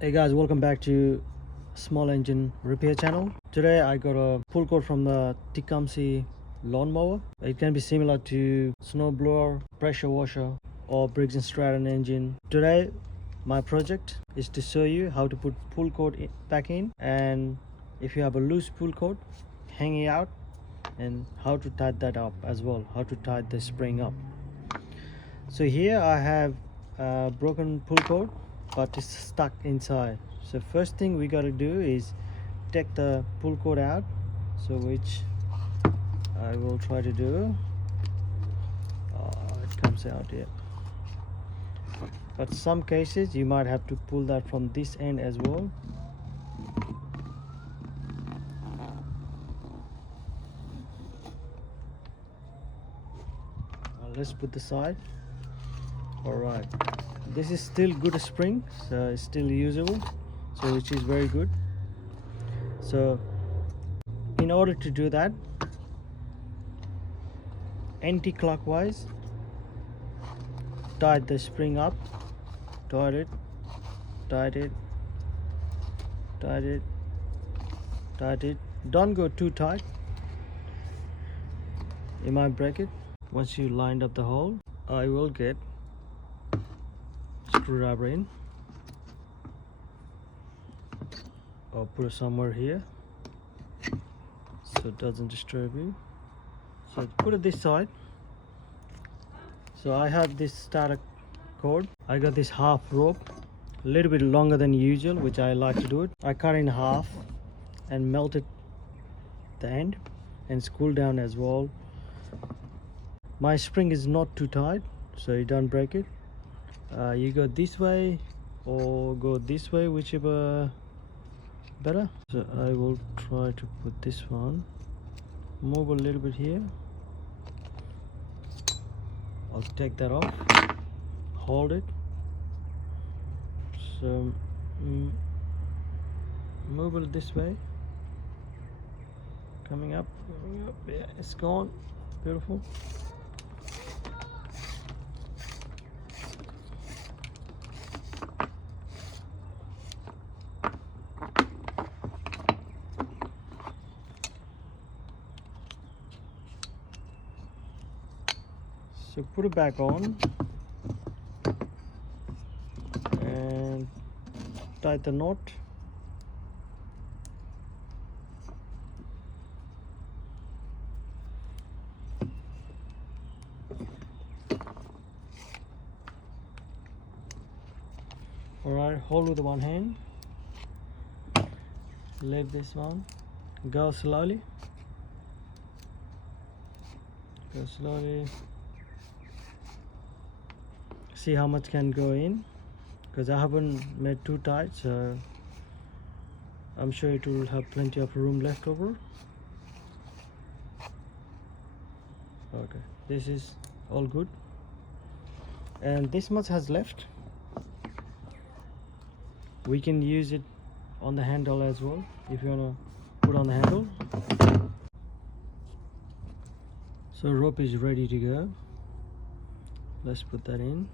Hey guys, welcome back to small engine repair channel. Today I got a pull cord from the Tecumseh lawnmower. It can be similar to snowblower, pressure washer, or Briggs & Stratton engine. Today my project is to show you how to put pull cord back in, and if you have a loose pull cord hanging out, and how to tie that up as well, how to tie the spring up. So here I have a broken pull cord, but it's stuck inside. So first thing we got to do is take the pull cord out, so which I will try to do. It comes out here, but some cases you might have to pull that from this end as well. Let's put the side. All right, this is still good spring, so it's still usable, so which is very good. So in order to do that, anti-clockwise, tie the spring up, tie it, tie it, tie it, tie it. Don't go too tight, you might break it. Once you lined up the hole, I will get screwdriver in. I'll put it somewhere here so it doesn't disturb you. So put it this side. So I have this starter cord. I got this half rope, a little bit longer than usual, which I like to do it. I cut in half and melted the end and screw down as well. My spring is not too tight, so you don't break it. You go this way or go this way, whichever better. So I will try to put this one, move a little bit here. I'll take that off, hold it. So move it this way, coming up, yeah, it's gone. Beautiful. So put it back on and tie the knot. Alright, hold with one hand, let this one go slowly, go slowly. See how much can go in, because I haven't made too tight, so I'm sure it will have plenty of room left over. Okay, this is all good, and this much has left. We can use it on the handle as well if you want to put on the handle. So rope is ready to go. Let's put that in.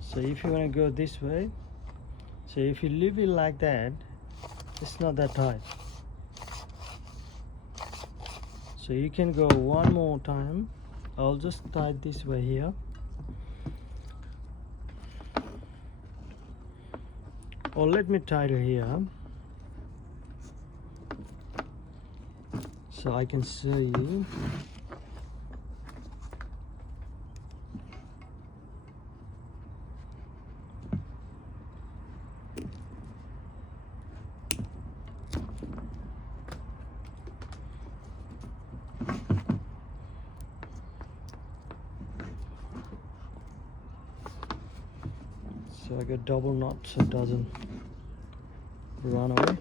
So if you want to go this way, so if you leave it like that, it's not that tight. So you can go one more time. I'll just tie it this way here. Or let me tie it here so I can show you. So I got double knot so it doesn't run away.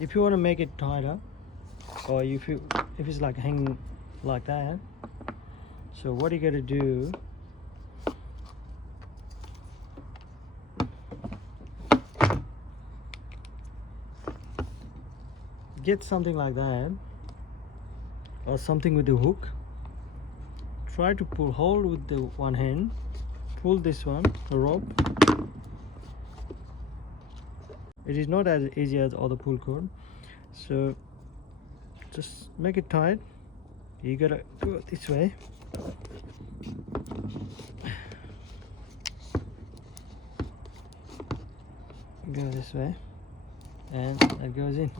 If you want to make it tighter, or if it's like hanging like that, so what you got to do, get something like that or something with the hook, try to pull, hold with the one hand, pull this one, the rope. It is not as easy as other pull cord, so just make it tight. You gotta go this way. Go this way, and that goes in.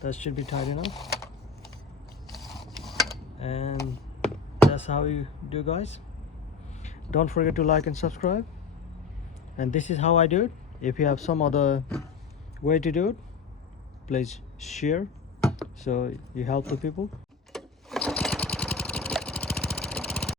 That should be tight enough, and that's how you do, guys. Don't forget to like and subscribe. And this is how I do it. If you have some other way to do it, please share so you help the people.